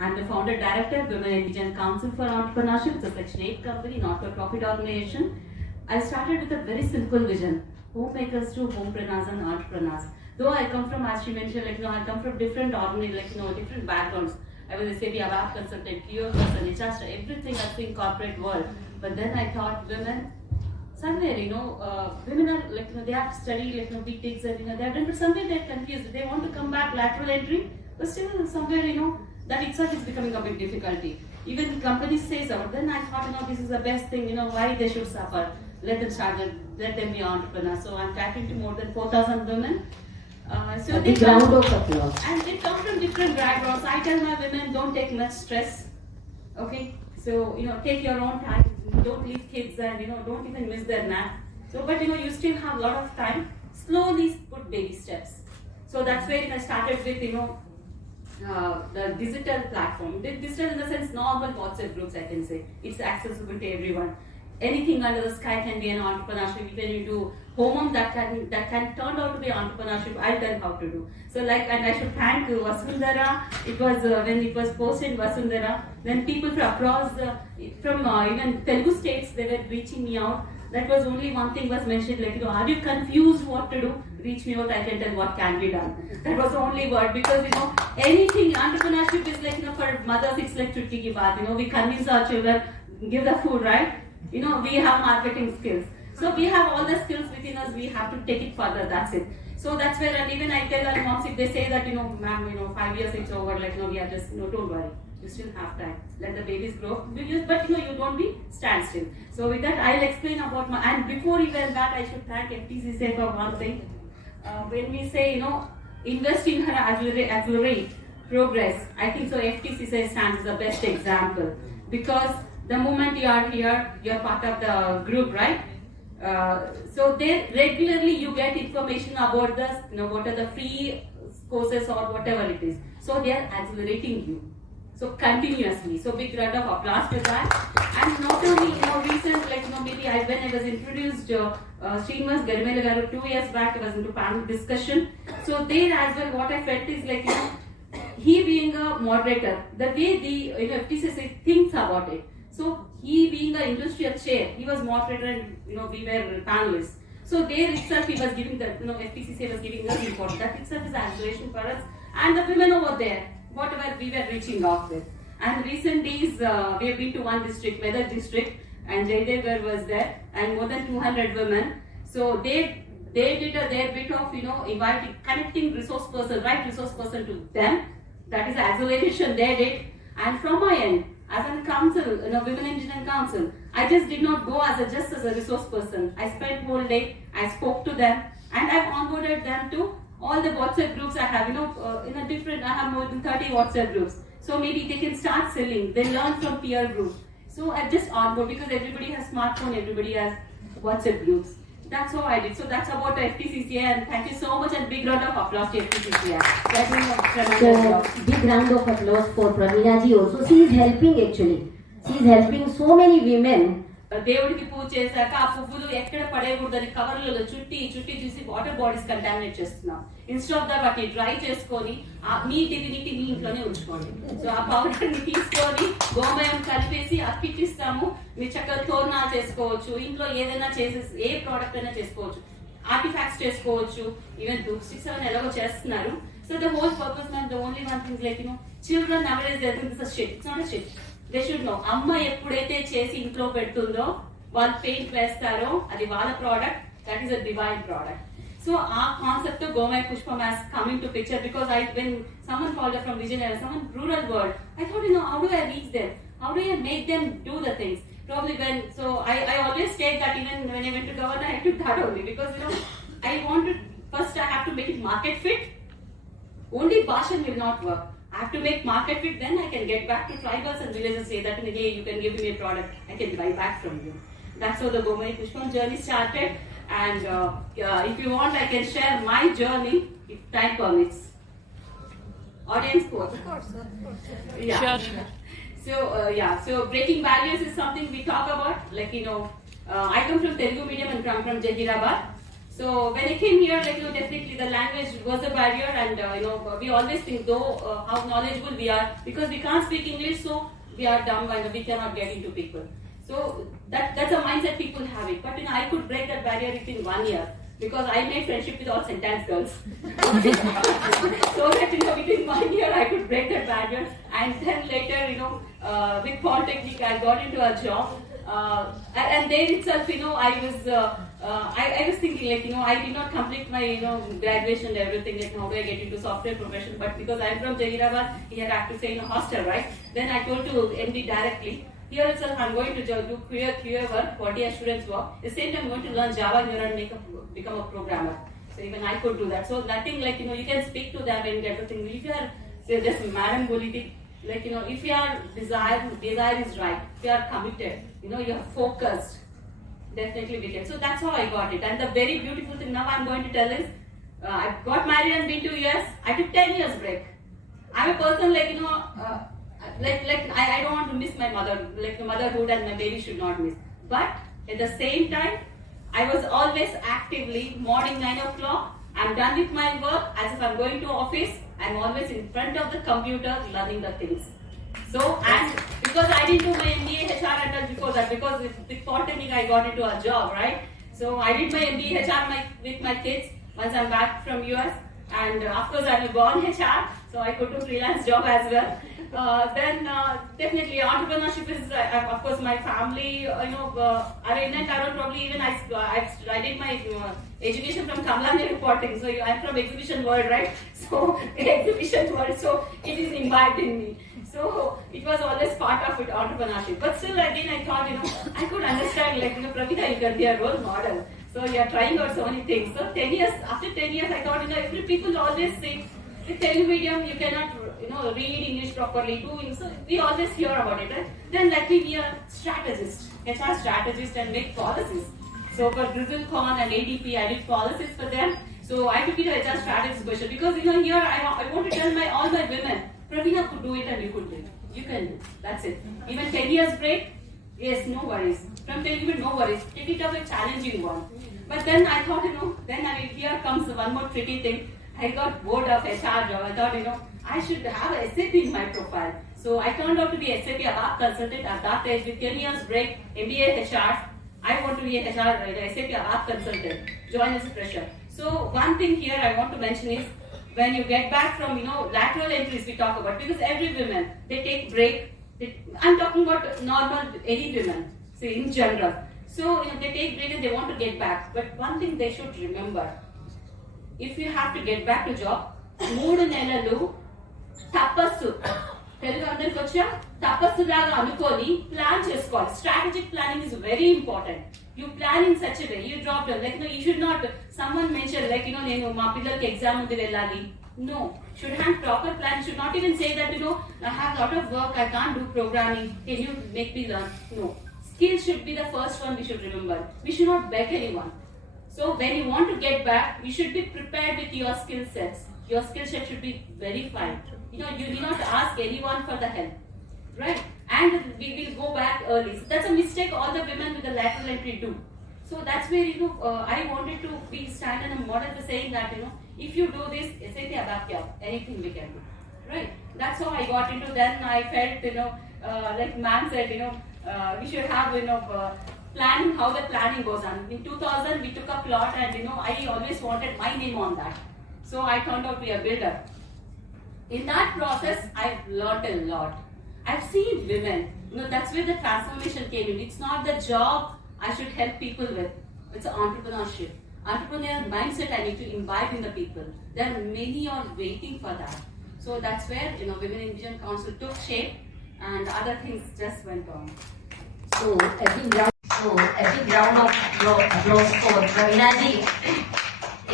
I'm the founder director of WomENvisionCouncil for Entrepreneurship. It's a Section 8 company, not-for-profit organization. I started with a very simple vision: homemakers to homepreneurs and entrepreneurs. Though I come from, as she mentioned, I come from different different backgrounds. I was a SAP ABAP consultant, QA person, HR, everything I've seen corporate world. But then I thought women, somewhere, women are they have studied big things and they have done, but somewhere they're confused. They want to come back lateral entry, but still somewhere that itself is becoming a big difficulty. Even companies say so. Then I thought this is the best thing. Why they should suffer? Let them start. Let them be entrepreneurs. So I'm catering to more than 4,000 women. So they come, and they come from different backgrounds. I tell my women, don't take much stress. Okay, so take your own time. Don't leave kids and don't even miss their nap. So, but you still have a lot of time. Slowly put baby steps. So that's where I started with the digital platform. Digital in the sense normal WhatsApp groups. I can say it's accessible to everyone. Anything under the sky can be an entrepreneurship. When you do home that can turn out to be entrepreneurship, I'll tell how to do. So and I should thank Vasundhara. It was when it was posted Vasundhara, then people from across from even Telugu states, they were reaching me out. That was only one thing was mentioned, are you confused what to do? Reach me out, I can tell what can be done. That was the only word, because anything entrepreneurship is for mothers it's like chutki ki baat. We convince our children, give the food, right? We have marketing skills. So we have all the skills within us, we have to take it further, that's it. So that's where, and even I tell our moms, if they say that, ma'am, 5 years it's over, we are just, don't worry. You still have time. Let the babies grow. But you don't be standstill. So with that, I'll explain about and before even that, I should thank FTCCI for one thing. When we say, invest in her, accelerate progress, I think so FTCCI stands as the best example. Because the moment you are here, you're part of the group, right? So there regularly you get information about what are the free courses or whatever it is. So they are accelerating you. So continuously. So big round of applause for that. And not only recent, maybe when I was introduced Srinivas Garimela garu 2 years back, I was into panel discussion. So there as well, what I felt is he being a moderator, the way the FTCCI thinks about it. So he being an industrial chair, he was moderator and we were panelists. So there itself he was giving FTCCI was giving us important. That itself is aspiration for us and the women over there, whatever we were reaching out with. And recent days we have been to one district, Weather district, and Jaydev was there, and more than 200 women. So they did their bit of inviting, connecting right resource person to them. That is the acceleration they did. And from my end, as a council, WomensDay-24, I just did not go just as a resource person. I spent whole day, I spoke to them, and I've onboarded them to all the WhatsApp groups I have. I have more than 30 WhatsApp groups. So maybe they can start selling. They learn from peer group. So I just onboard, because everybody has smartphone, everybody has WhatsApp groups. That's how I did. So that's about the FTCCI, and thank you so much, and big round of applause to FTCCI. So big round of applause for Praveena ji also. She is helping actually. She is helping so many women. దేవుడికి పూజ చేశాక ఆ పువ్వులు ఎక్కడ పడేయకూడదని కవర్లలో చుట్టి చూసి water bodies contaminate చేస్తున్నాం. Instead of that వాటిని dry చేసుకొని మీ డివినిటీ మీ ఇంట్లోనే ఉంచుకోండి. సో ఆ పౌడర్ ని తీసుకొని గోమయం కలిపేసి అక్కిటిస్తాము. మీరు చక్కగా తోరణాలు చేసుకోవచ్చు, ఇంట్లో ఏదైనా ఏ ప్రోడక్ట్ అయినా చేసుకోవచ్చు, ఆర్టిఫాక్ట్స్ చేసుకోవచ్చు, ఈవెన్ లిప్స్టిక్స్ అవన్నీ ఎలాగో చేస్తున్నారు. So the whole purpose ma'am, the only one thing children nowadays they think this is shit. It's not a shit. They should know. అమ్మ ఎప్పుడైతే చేసి ఇంట్లో పెడుతుందో, వాళ్ళు పెయింట్ వేస్తారో, అది వాళ్ళ product, that is a divine product. So ఆ concept తో Gomaya pushpam has come into picture, because when someone called up from Visionary, someone rural world, I thought, how do I reach them? How do I make them do the things? Probably I always state that even when I went to governor, I took that only, because I wanted, first I have to make it market fit. Only Bhashan will not work. I have to make market fit, then I can get back to tribals and villages and say that, hey, you can give me a product, I can buy back from you. That's how the Gomaya pushpam journey started. And if you want, I can share my journey if time permits. Audience quote. Of course. Yeah. Sure. So breaking barriers is something we talk about. I come from Telugu medium and come from Jahirabad. So when I came here, like, definitely the language was a barrier, and we always think though how knowledgeable we are, because we can't speak English, so we are dumb and we cannot get into people. So that's a mindset people have it. But I could break that barrier within 1 year, because I made friendship with all sentence girls. So that within 1 year I could break that barrier, and then later with Polytechnic I got into a job. And there itself, I was thinking, like, I did not complete my, graduation and everything, like, how do I get into software profession? But because I'm from Jairabad, here I have to say in a hostel, right? Then I told to MD directly, here itself I'm going to do QA work, 40 students work. The same time I'm going to learn Java and become a programmer. So even I could do that. So nothing like, you can speak to them and everything. If you are, say, just Madam Boliti, like, if your desire is right, if you are committed, you are focused, definitely we can. So that's how I got it. And the very beautiful thing now I'm going to tell is, I got married and been 2 years. I took 10 years break. I'm a person like, I don't want to miss my mother, like the motherhood and my baby should not miss. But at the same time, I was always actively, morning 9 o'clock, I'm done with my work, as if I'm going to office, I'm always in front of the computer learning the things. So, and because I didn't do my MBA HR until before that, because with Polytechnic I got into a job, right? So I did my MBA HR with my kids once I'm back from US, and of course I'm a born HR, so I could do freelance job as well. Then definitely entrepreneurship is, of course, my family, are in it. I don't probably even, I did my education from Kamla reporting, so I'm from exhibition world, right? So exhibition world, so it is imbibed in me. So it was always part of it, entrepreneurship. But still, again, I thought, I could understand, like, Praveena, you can be a role model. So you are trying out so many things. So 10 years, after 10 years, I thought, every people always say, with Telugu medium, you cannot, read English properly, so we always hear about it, right? Then let me be a strategist, HR strategist, and make policies. So for Grizzlecon and ADP, I did policies for them. So I took it to HR strategist question, because, here I want to tell all my women, Praveena could do it and you could do it. You can do it. That's it. Even 10 years break, yes, no worries. From Telugu, no worries. Take it up a challenging one. But then I thought, here comes one more tricky thing. I got bored of HR job. I thought, I should have a SAP in my profile. So I turned out to be SAP ABAP consultant at that age with 10 years break, MBA HR. I want to be a HR, SAP ABAP consultant. Join as a fresher. So one thing here I want to mention is, when you get back from, lateral entries we talk about, because every woman, they take break. I'm talking about normal, any women, say in general. So, they take break and they want to get back. But one thing they should remember, if you have to get back to job, 3 నెలలు తపస్సు, తెలుగు అందరికి వచ్చా, తపస్సు లాగా అనుకోని plan చేసుకోవాలి. Strategic planning is very important. You plan in such a way, you drop down, like, you should not, someone mentioned, like, నేను మా పిల్లలకి ఎగ్జామ్ ఉంది వెళ్ళాలి. No, should have proper plan. Should not even say that, I have a lot of work, I can't do programming, can you make me learn? No, skills should be the first one we should remember. We should not beg anyone. So when you want to get back, you should be prepared with your skill sets. Your skill set should be verified. You do not ask anyone for the help, right? And we will go back early. So that's a mistake all the women with the lateral entry do. So that's where, I wanted to be stand in a model for saying that, if you do this, anything we can do, right? That's how I got into. Then I felt, like ma'am said, we should have, planning, how the planning goes on. In 2000, we took a plot, and, I always wanted my name on that. So I turned out to be a builder. In that process, I've learned a lot. I've seen women, that's where the transformation came in. It's not the job I should help people with. It's entrepreneurship. Entrepreneurial mindset I need to imbibe in the people. There are many are waiting for that. So that's where, WomENvisionCouncil took shape, and other things just went on. So every round of applause for Praveena ji.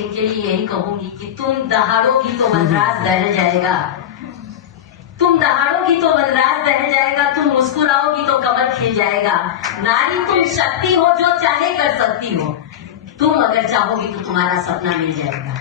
इनके लिए यही कहूंगी कि तुम दहाड़ोगी तो वनराज बह जाएगा, तुम दहाड़ोगी तो वनराज बह जाएगा, तुम मुस्कुराओगी तो कमल खिल जाएगा। नारी तुम शक्ति हो, जो चाहे कर सकती हो, तुम अगर चाहोगी तो तुम्हारा सपना मिल जाएगा।